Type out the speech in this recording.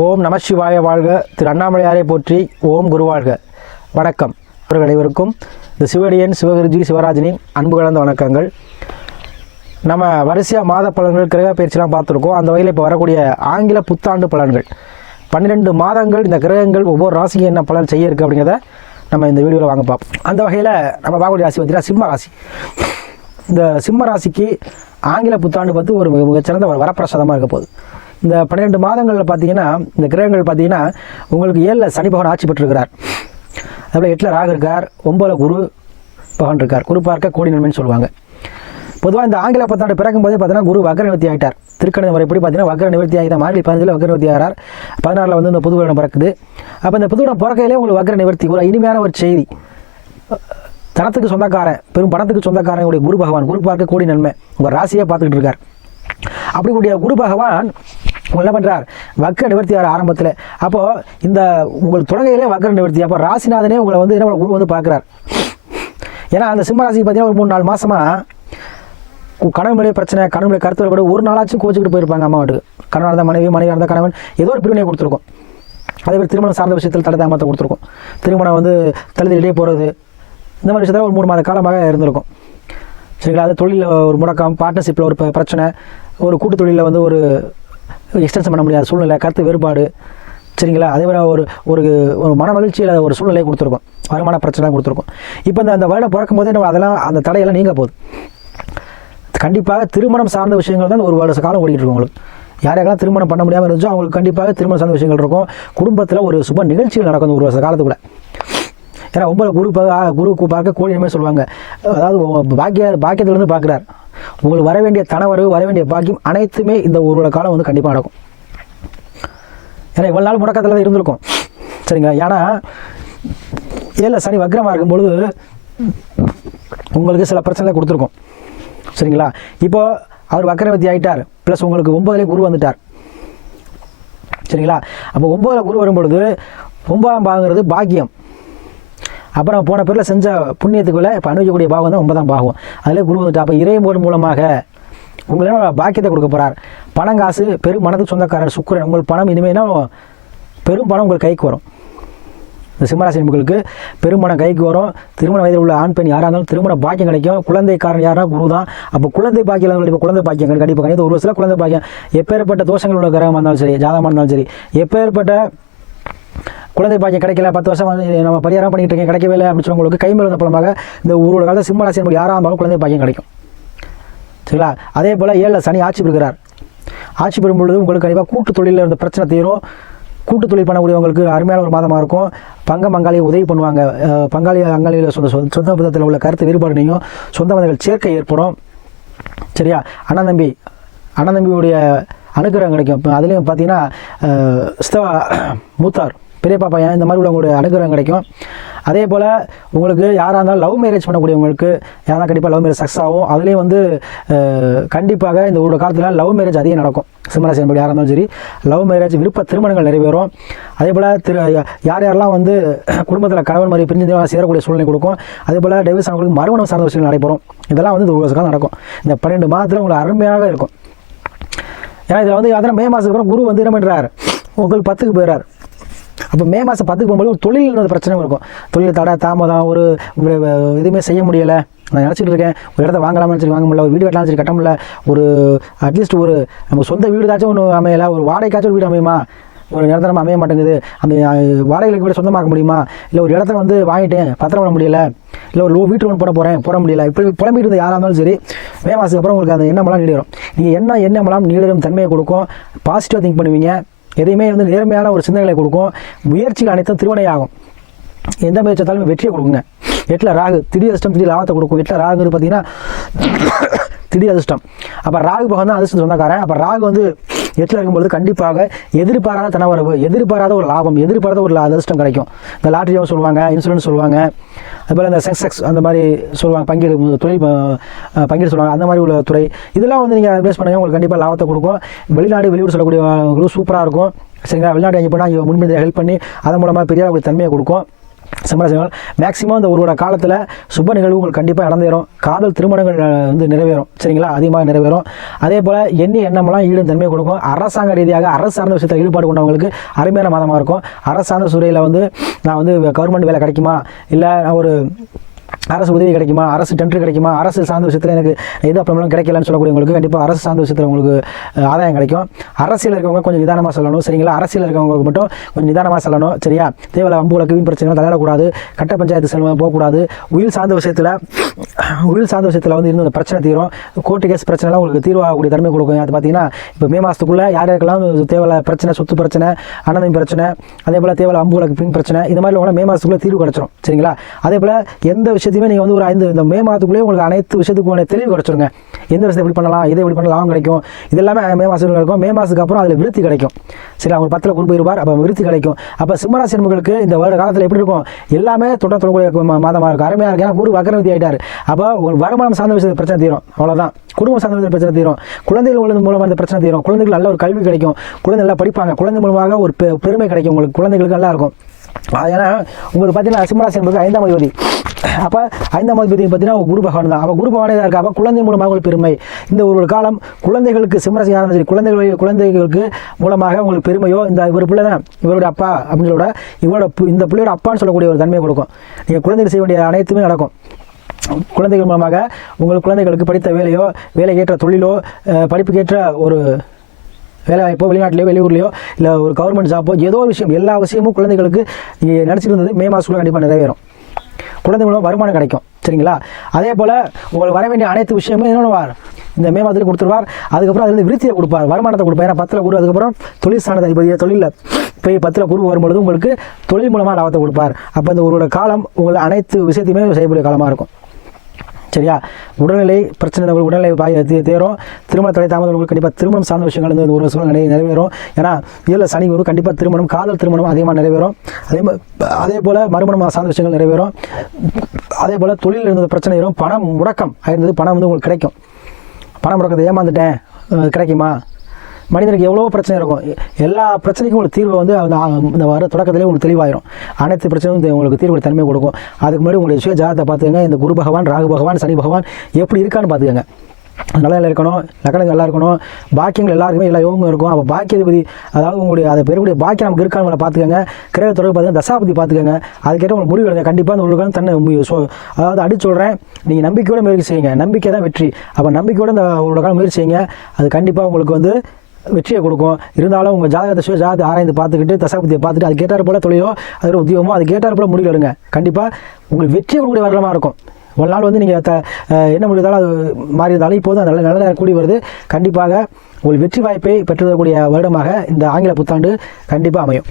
ஓம் நம சிவாய வாழ்க. திரு அண்ணாமலையாரை போற்றி ஓம் குரு வாழ்க. வணக்கம். இவர்கள் அனைவருக்கும் இந்த சிவடியன் சிவகுருஜி சிவராஜினி அன்பு கலந்த வணக்கங்கள். நம்ம வரிசையாக மாத பலன்கள் கிரக பயிற்சிலாம் பார்த்துருக்கோம். அந்த வகையில் இப்போ வரக்கூடிய ஆங்கில புத்தாண்டு பலன்கள். பன்னிரெண்டு மாதங்கள் இந்த கிரகங்கள் ஒவ்வொரு ராசிக்கு என்ன பலன் செய்ய இருக்குது அப்படிங்கிறத நம்ம இந்த வீடியோவில் வாங்க பார்ப்போம். அந்த வகையில் நம்ம பார்க்கக்கூடிய ராசி பார்த்தீங்கன்னா சிம்ம ராசி. இந்த சிம்ம ராசிக்கு ஆங்கில புத்தாண்டு பார்த்து ஒரு மிக- மிகச்சிறந்த ஒரு வரப்பிரசாதமாக இருக்க போகுது. இந்த பன்னிரெண்டு மாதங்களில் பார்த்தீங்கன்னா இந்த கிரகங்கள் பார்த்தீங்கன்னா உங்களுக்கு ஏழில் சனி பகவான் ஆட்சி பெற்றிருக்கிறார். அதுபோல் எட்டில் ராகு இருக்கார் ஒம்பதில் குரு பகவான் இருக்கார். குரு பார்க்க கோடி நன்மைன்னு சொல்லுவாங்க. பொதுவாக இந்த ஆங்கில பத்தாண்டு பிறக்கும் போதே பார்த்தீங்கன்னா குரு வக்கர நிவர்த்தி ஆகிட்டார் திருக்கணித முறைப்படி பார்த்தீங்கன்னா வக்கர நிவர்த்தி ஆகிட்டார் மார்கழி பதினஞ்சில் வக்கர நிவர்த்தி ஆகிறார். பதினாறில் வந்து இந்த புது வருடம் பிறக்குது. அப்போ இந்த புது வருடம் பிறக்கையிலே உங்களுக்கு வக்கர நிவர்த்தி ஒரு இனிமையான ஒரு செய்தி. தனத்துக்கு சொந்தக்காரன் பெரும் பணத்துக்கு சொந்தக்காரன் உடைய குரு பகவான். குரு பார்க்க கோடி நன்மை. உங்கள் ராசியாக பார்த்துக்கிட்டு இருக்கார். அப்படி உடைய குரு பகவான் என்ன பண்ணுறார் வக்க நிவர்த்தி ஆகிற ஆரம்பத்தில். அப்போது இந்த உங்கள் தொடங்கையிலே வக்ர நிவர்த்தி அப்போ ராசிநாதனே உங்களை வந்து என்ன குரு வந்து பார்க்குறார். ஏன்னா அந்த சிம்மராசிக்கு பார்த்தீங்கன்னா ஒரு மூணு நாலு மாதமாக கணவனுடைய பிரச்சனை கணவனுடைய கருத்துல கூட ஒரு நாளாச்சும் கோச்சிக்கிட்டு போயிருப்பாங்க அம்மா வீட்டுக்கு. கணவன் இருந்தால் மனைவி மனைவி இருந்தால் கணவன் ஏதோ ஒரு பிரிவினை கொடுத்துருக்கும். அதே மாதிரி திருமணம் சார்ந்த விஷயத்தில் தடை தாமத்தை கொடுத்துருக்கும். திருமணம் வந்து தழுதிலே போகிறது இந்த மாதிரி விஷயத்தில் ஒரு மூணு மாத காலமாக இருந்திருக்கும். சரிங்களா? அது தொழிலில் ஒரு முடக்கம் பார்ட்னர்ஷிப்பில் ஒரு பிரச்சனை ஒரு கூட்டு தொழிலில் வந்து ஒரு எக்ஸ்டென்ஷன் பண்ண முடியாத சூழ்நிலை கருத்து வேறுபாடு சரிங்களா? அதே மாதிரி ஒரு ஒரு ஒரு மன மகிழ்ச்சியில் ஒரு சூழ்நிலையை கொடுத்துருக்கும். வருமான பிரச்சனை கொடுத்துருக்கும். இப்போ இந்த அந்த வருடம் பிறக்கும் போதே நம்ம அதெல்லாம் அந்த தடையெல்லாம் நீங்க போகுது கண்டிப்பாக திருமணம் சார்ந்த விஷயங்கள் தான் ஒரு வருஷ காலம் ஓடிட்டு இருக்கும் உங்களுக்கு. யாரையெல்லாம் திருமணம் பண்ண முடியாமல் இருந்துச்சோ அவங்களுக்கு கண்டிப்பாக திருமணம் சார்ந்த விஷயங்கள் இருக்கும். குடும்பத்தில் ஒரு சுப நிகழ்ச்சிகள் நடக்கும் ஒரு வருஷ காலத்துக்குள்ள. ஏன்னா ஒன்பது குரு பா- குரு பார்க்க கோழியமே சொல்லுவாங்க. அதாவது பாக்கிய பாக்கியத்திலேருந்து பார்க்குறார். உங்களுக்கு வர வேண்டிய தனவரவு வர வேண்டிய பாக்கியம் அனைத்துமே இந்த ஒரு காலம் வந்து கண்டிப்பாக நடக்கும். ஏன்னா இவ்வளோ நாள் முடக்கத்தில் தான் இருந்திருக்கும். சரிங்களா? ஏன்னா ஏழில் சனி வக்ரமாக இருக்கும் பொழுது உங்களுக்கு சில பிரச்சனை கொடுத்துருக்கோம். சரிங்களா? இப்போ அவர் வக்கரவர்த்தி ஆகிட்டார் ப்ளஸ் உங்களுக்கு ஒன்பதுலேயே குரு வந்துட்டார். சரிங்களா? அப்போ ஒன்பதுல குரு வரும் பொழுது ஒன்பதாம் பாகங்கிறது பாக்கியம். அப்புறம் போன பேரில் செஞ்ச புண்ணியத்துக்குள்ள இப்போ அனுபவிக்கக்கூடிய பாகம் தான் ஒன்பதாம் பாகம். அதில் குரு வந்துட்டு அப்போ இறைமோடு மூலமாக உங்களிடம் பாக்கியத்தை கொடுக்க போகிறார் பணம் காசு பெரும் மனதுக்கு சொந்தக்காரர் சுக்கிரன். உங்களுக்கு பணம் இனிமேனா பெரும் பணம் உங்கள் கைக்கு வரும். இந்த சிம்மராசி நண்பர்களுக்கு பெருமணம் கைக்கு வரும். திருமண வயதில் உள்ள ஆண் பெண் யாராக இருந்தாலும் திருமண பாக்கியம் கிடைக்கும். குழந்தைக்காரன் யாரா குரு தான் அப்போ குழந்தை பாக்கியம் இப்போ குழந்தை பாக்கியம் கண்டிப்பாக கிடையாது ஒரு வருஷத்தில் குழந்தை பாக்கியம். எப்பேற்பட்ட தோஷங்கள் உள்ள கிரகமாக இருந்தாலும் சரி ஜாதகமாக இருந்தாலும் சரி எப்பேற்பட்ட குழந்தை பாக்கியம் கிடைக்கல பத்து வருஷம் வந்து நம்ம பரிகாரம் பண்ணிட்டு இருக்கேன் கிடைக்கவே இல்லை அப்படின்னு சொல்லவங்களுக்கு கைமேல் வந்த பலமாக இந்த ஒரு காலத்தில் சிம்மராசி என்பது யாராக இருந்தாலும் குழந்தை பாக்கியம் கிடைக்கும். சரிங்களா? அதே போல் ஏழில் சனி ஆட்சி பெறுகிறார். ஆட்சி பெறும் பொழுது உங்களுக்கு கண்டிப்பாக கூட்டு தொழிலில் இருந்த பிரச்சனை தீரும். கூட்டு தொழில் பண்ணக்கூடியவங்களுக்கு அருமையான ஒரு மாதமாக இருக்கும். பங்க பங்காளியை உதவி பண்ணுவாங்க. பங்காளி அங்காளியில் சொந்த சொந்த சொந்த உள்ள கருத்து வேறுபாடு சொந்த மதங்கள் சேர்க்கை ஏற்படும். சரியா? அண்ணன் தம்பி அண்ணன் தம்பியுடைய அனுகிரகம் கிடைக்கும். இப்போ அதுலேயும் பார்த்தீங்கன்னா அஹ், மூத்தார். பெரியப்பா பையன் இந்த மாதிரி உள்ளவங்களுடைய அனுகிரகம் கிடைக்கும். அதே போல் உங்களுக்கு யாராக இருந்தாலும் லவ் மேரேஜ் பண்ணக்கூடியவங்களுக்கு யாராக கண்டிப்பாக லவ் மேரேஜ் சக்ஸஸ் ஆகும். அதுலேயும் வந்து கண்டிப்பாக இந்த ஒரு காலத்தில் லவ் மேரேஜ் அதிகம் நடக்கும். சிம்மராசி என்பது யாராக இருந்தாலும் சரி லவ் மேரேஜ் விருப்ப திருமணங்கள் நிறைவேறும். அதே போல் திரு யார் யாரெல்லாம் வந்து குடும்பத்தில் கணவன் மாதிரி பிரிஞ்சு சேரக்கூடிய சூழ்நிலை கொடுக்கும். அதே போல் டைவர்ஸ் அவங்களுக்கு மறுமணம் சார்ந்த விஷயங்கள் நடைபெறும். இதெல்லாம் வந்து ஒரு காலம் நடக்கும். இந்த பன்னெண்டு மாதத்தில் உங்களுக்கு அருமையாக இருக்கும். ஏன்னா இதில் வந்து அதனால் மே மாதத்துக்கு அப்புறம் குரு வந்து என்ன பண்ணுறார் உங்களுக்கு பத்துக்கு போயிடுறார். அப்போ மே மாதம் பத்துக்கு போகும்போது ஒரு தொழில் ஒரு பிரச்சனை இருக்கும். தொழில் தடை தாமதம் ஒரு எதுவுமே செய்ய முடியலை. நான் நினச்சிட்டு இருக்கேன் ஒரு இடத்த வாங்கலாம்னு சரி வாங்க முடியல ஒரு வீடு கட்டலாம் சரி கட்ட முடியல. ஒரு அட்லீஸ்ட் ஒரு நம்ம சொந்த வீடுதாச்சும் ஒன்று அமையல ஒரு வாடகைக்காச்சும் ஒரு வீடு அமையுமா? ஒரு நிரந்தரமாக அமைய மாட்டேங்குது. அந்த வாடகைகளுக்கு கூட சொந்தமாக்க முடியுமா? இல்லை ஒரு இடத்த வந்து வாங்கிட்டேன் பத்திரம் பண்ண முடியல. இல்லை ஒரு லோ- வீட்டு லோன் போட போகிறேன் போட முடியல. இப்படி புலம்பிட்டு இருந்த யாராக இருந்தாலும் சரி மே மாதத்துக்கு அப்புறம் உங்களுக்கு அந்த எண்ணமெல்லாம் நீடிடும். நீங்கள் என்ன எண்ணமெல்லாம் நீடிடும் தன்மையை கொடுக்கும் பாசிட்டிவாக திங்க் பண்ணுவீங்க. எதையுமே வந்து நேர்மையான ஒரு சிந்தனைகளை கொடுக்கும். முயற்சிகள் அனைத்தும் திருவனையாகும் எந்த முயற்சி எடுத்தாலும் வெற்றியை கொடுக்குங்க. எட்டில் ராகு திடீர் அஷ்டம் திடீர் லாபத்தை கொடுக்கும். எட்டில் ராகுன்னு பார்த்தீங்கன்னா திடீர் அதிர்ஷ்டம். அப்போ ராகு பகவான் தான் அதிர்ஷ்டம் சொந்தக்காரன். அப்போ ராகு வந்து எட்டில் இருக்கும்பொழுது கண்டிப்பாக எதிர்பாராத தனவரவு எதிர்பாராத ஒரு லாபம் எதிர்பாராத ஒரு அதிர்ஷ்டம் கிடைக்கும். இந்த லாட்டரி சொல்லுவாங்க இன்சூரன்ஸ் சொல்லுவாங்க. அதுபோல் இந்த செக்ஸக்ஸ் அந்த மாதிரி சொல்லுவாங்க பங்கீடு தொழில் பங்கீடு சொல்லுவாங்க. அந்த மாதிரி உள்ள துறை. இதெல்லாம் வந்து நீங்கள் இன்வெஸ்ட் பண்ணுங்க உங்களுக்கு கண்டிப்பாக லாபத்தை கொடுக்கும். வெளிநாடு வெளியூர் சொல்லக்கூடிய சூப்பராக இருக்கும். சரிங்களா? வெளிநாடு எங்கே போனால் இங்கே முன்பின் ஹெல்ப் பண்ணி அதன் மூலமாக பெரிய ஒரு தன்மையை கொடுக்கும். சிம்மராசினால் மேக்சிமம் இந்த ஒருவரோட காலத்தில் சுப நிகழ்வு கண்டிப்பாக நடந்தேறும். காதல் திருமணங்கள் வந்து நிறைவேறும். சரிங்களா? அதிகமாக நிறைவேறும். அதே போல் எண்ணி எண்ணமெல்லாம் ஈடும் தன்மை கொடுக்கும். அரசாங்க ரீதியாக அரசு சார்ந்த விஷயத்தில் ஈடுபாடு கொண்டவங்களுக்கு அருமையான மாதமாக இருக்கும். அரசாங்க சூறையில் வந்து நான் வந்து கவர்மெண்ட் வேலை கிடைக்குமா? இல்லை ஒரு அரசு உதவி கிடைக்குமா? அரசு டெண்டர் கிடைக்குமா? அரசு சார்ந்த விஷயத்தில் எனக்கு எது அப்புறம் கிடைக்கலன்னு சொல்லக்கூடியவங்களுக்கு கண்டிப்பாக அரசு சார்ந்த விஷயத்தில் உங்களுக்கு ஆதாயம் கிடைக்கும். அரசியல் இருக்கவங்க கொஞ்சம் நிதானமாக சொல்லணும். சரிங்களா? அரசியல் இருக்கவங்களுக்கு மட்டும் கொஞ்சம் நிதானமாக சொல்லணும். சரியா? தேவையில்ல அம்புகளுக்கு வீண் பிரச்சனை தலையிடக்கூடாது கட்ட பஞ்சாயத்து செல்வம் போகக்கூடாது. உயிர் சார்ந்த விஷயத்தில் உயிர் சார்ந்த விஷயத்தில் வந்து இருந்து பிரச்சனை தீரும். கோர்ட்டு கேஸ் பிரச்சனைலாம் உங்களுக்கு தீர்வாகக்கூடிய தன்மை கொடுக்கும். அது பார்த்தீங்கன்னா இப்போ மே மாதத்துக்குள்ளே யார் யாருக்கெல்லாம் தேவையில்ல பிரச்சனை சொத்து பிரச்சனை அன்னதம் பிரச்சனை அதே போல் தேவையில்ல அம்புகளுக்கு பின் பிரச்சனை இது மாதிரி உள்ள மே மாதத்துக்குள்ளே தீர்வு கிடச்சிரும். சரிங்களா? அதே போல் எந்த விஷயத்தையும் நீங்கள் வந்து ஒரு ஐந்து இந்த மே மாதத்துக்குள்ளேயே உங்களுக்கு அனைத்து விஷயத்துக்குமான தெளிவு கிடச்சிருங்க. எந்த விஷயத்தை எப்படி பண்ணலாம் இதை எப்படி பண்ணலாம் லாபம் கிடைக்கும். இது எல்லாமே மே மாதத்துக்கு கிடைக்கும் மே மாதத்துக்கு அப்புறம் அதில் விருத்தி கிடைக்கும். சரி அவங்க பத்தில் கொண்டு போயிருப்பார் அப்போ விருத்தி கிடைக்கும். அப்போ சிம்மராசி நண்பர்களுக்கு இந்த வருட காலத்தில் எப்படி இருக்கும்? எல்லாமே தொடர் தொடர்புடைய மாதமாக இருக்கும். அருமையாக இருக்கு ஏன்னா குரு வக்கரவதி ஆகிட்டார் அப்போ ஒரு வருமானம் சார்ந்த விஷயத்தை பிரச்சனை தீரும். அவ்வளோதான் குடும்பம் சார்ந்த விஷயத்தை பிரச்சனை தீரும். குழந்தைகள் உள்ளது மூலமாக இந்த பிரச்சனை தீரும். குழந்தைகள் நல்ல ஒரு கல்வி கிடைக்கும். குழந்தை நல்லா படிப்பாங்க. குழந்தை மூலமாக ஒரு பெ- பெருமை கிடைக்கும். உங்களுக்கு குழந்தைகளுக்கு நல்லா இருக்கும். ஏன்னா உங்களுக்கு பார்த்தீங்கன்னா சிம்மராசி என்பது ஐந்தாம் அதிபதி. அப்போ ஐந்தாம் அதிபதி பார்த்தீங்கன்னா குரு பகவான் தான். அப்போ குரு பகவானே தான் இருக்கா அப்போ குழந்தை மூலமாக உங்களுக்கு பெருமை. இந்த ஒரு காலம் குழந்தைகளுக்கு சிம்மராசி ஆரம்பிச்சு சரி குழந்தைகள் குழந்தைகளுக்கு மூலமாக உங்களுக்கு பெருமையோ இந்த இவர் பிள்ளை தான். இவருடைய அப்பா அப்படின்னு சொல்ல இவரோட பு- இந்த பிள்ளையோட அப்பான்னு சொல்லக்கூடிய ஒரு தன்மை கொடுக்கும். நீங்கள் குழந்தைகள் செய்ய வேண்டிய அனைத்துமே நடக்கும். குழந்தைகள் மூலமாக உங்கள் குழந்தைகளுக்கு படித்த வேலையோ வேலைக்கேற்ற தொழிலோ படிப்புக்கேற்ற ஒரு வேலை வாய்ப்போ வெளியூர்லையோ இல்லை ஒரு கவர்மெண்ட் ஜாப்போ ஏதோ ஒரு விஷயம் எல்லா விஷயமும் குழந்தைகளுக்கு நினச்சிட்டு இருந்தது. மே மாதத்துக்குள்ள கண்டிப்பாக நிறைவேறும். குழந்தை மூலம் வருமானம் கிடைக்கும். சரிங்களா? அதே போல் உங்களுக்கு வர வேண்டிய அனைத்து விஷயமும் என்னென்ன இந்த மே மாதத்தில் கொடுத்துருவார். அதுக்கப்புறம் அதுலேருந்து விருத்தியை கொடுப்பார். வருமானத்தை கொடுப்பார். ஏன்னா பத்தில் குரு அதுக்கப்புறம் தொழில் சாணத்தை அதிபதியை தொழிலில் போய் பத்தில் குரு வரும்பொழுது உங்களுக்கு தொழில் மூலமாக லாபத்தை கொடுப்பார். அப்போ இந்த ஒரு காலம் உங்களை அனைத்து விஷயத்தையுமே செய்யக்கூடிய காலமாக இருக்கும். சரியா? உடல்நிலை பிரச்சனை உங்களுக்கு உடல்நிலை பாய் தேரும். திருமண தடை தாமதம் உங்களுக்கு கண்டிப்பாக திருமணம் சார்ந்த விஷயங்கள் வந்து ஒரு சூழ்நிலை நிறைவேறும். ஏன்னா இதில் சனி வரும் கண்டிப்பாக திருமணம் காதல் திருமணம் அதிகமாக நிறைவேறும். அதே மாதிரி அதே போல் மறுமணம் சார்ந்த விஷயங்கள் நிறைவேறும். அதே போல் தொழில் இருந்தது பிரச்சனை வரும். பணம் முடக்கம் ஆயிருந்தது. பணம் வந்து உங்களுக்கு கிடைக்கும். பணம் முடக்கத்தை ஏமாந்துட்டேன். கிடைக்குமா? மனிதனுக்கு எவ்வளோ பிரச்சனை இருக்கும். எல்லா பிரச்சனைக்கும் உங்களுக்கு தீர்வு வந்து அந்த இந்த வர தொடக்கத்திலே உங்களுக்கு தெளிவாயிரும். அனைத்து பிரச்சனையும் உங்களுக்கு தீர்வு தன்மை கொடுக்கும். அதுக்கு முன்னாடி உங்களுடைய சுய ஜாதத்தை பார்த்துக்கங்க. இந்த குரு பகவான் ராகு பகவான் சனி பகவான் எப்படி இருக்கான்னு பார்த்துக்கங்க. நல்ல இருக்கணும். லக்கணங்கள் நல்லா இருக்கணும். பாக்கியங்கள் எல்லாருக்குமே எல்லா யோகமும் இருக்கும். அப்போ பாக்கியதிபதி அதாவது உங்களுடைய அதை பெறக்கூடிய பாக்கியம் நமக்கு இருக்கான்னு பார்த்துக்கங்க. கிரக தொடர்பு பார்த்துக்கங்க. தசாபதி பார்த்துக்கங்க. அதுக்கேற்ற உங்களுக்கு முடிவு எடுங்க. கண்டிப்பாக அந்த உங்களுக்கு தன்னை மு- அதாவது அடிச்சு சொல்கிறேன் நீங்கள் நம்பிக்கையோட முயற்சி செய்யுங்க. நம்பிக்கை தான் வெற்றி. அப்போ நம்பிக்கையோட இந்த ஒரு காலம் முயற்சி செய்யுங்க. அது கண்டிப்பாக உங்களுக்கு வந்து வெற்றியை கொடுக்கும். இருந்தாலும் உங்கள் ஜாதகத்தை சுய ஜாதகத்தை ஆராய்ந்து பார்த்துக்கிட்டு தசாபதியை பார்த்துட்டு அது கேட்டார் போல தொழிலோ அது உத்தியோகமோ அது கேட்டார் போல முடிவு எடுங்க கண்டிப்பாக உங்களுக்கு வெற்றியை கொடுக்கக்கூடிய வரலமாக இருக்கும். ஒரு நாள் வந்து நீங்கள் த என்ன முடிந்தாலும் அது மாறி இருந்தாலும் இப்போது நல்ல நல்ல நேரம் கூடி வருது. கண்டிப்பாக உங்களுக்கு வெற்றி வாய்ப்பை பெற்றுதரக்கூடிய வருடமாக இந்த ஆங்கில புத்தாண்டு கண்டிப்பாக அமையும்.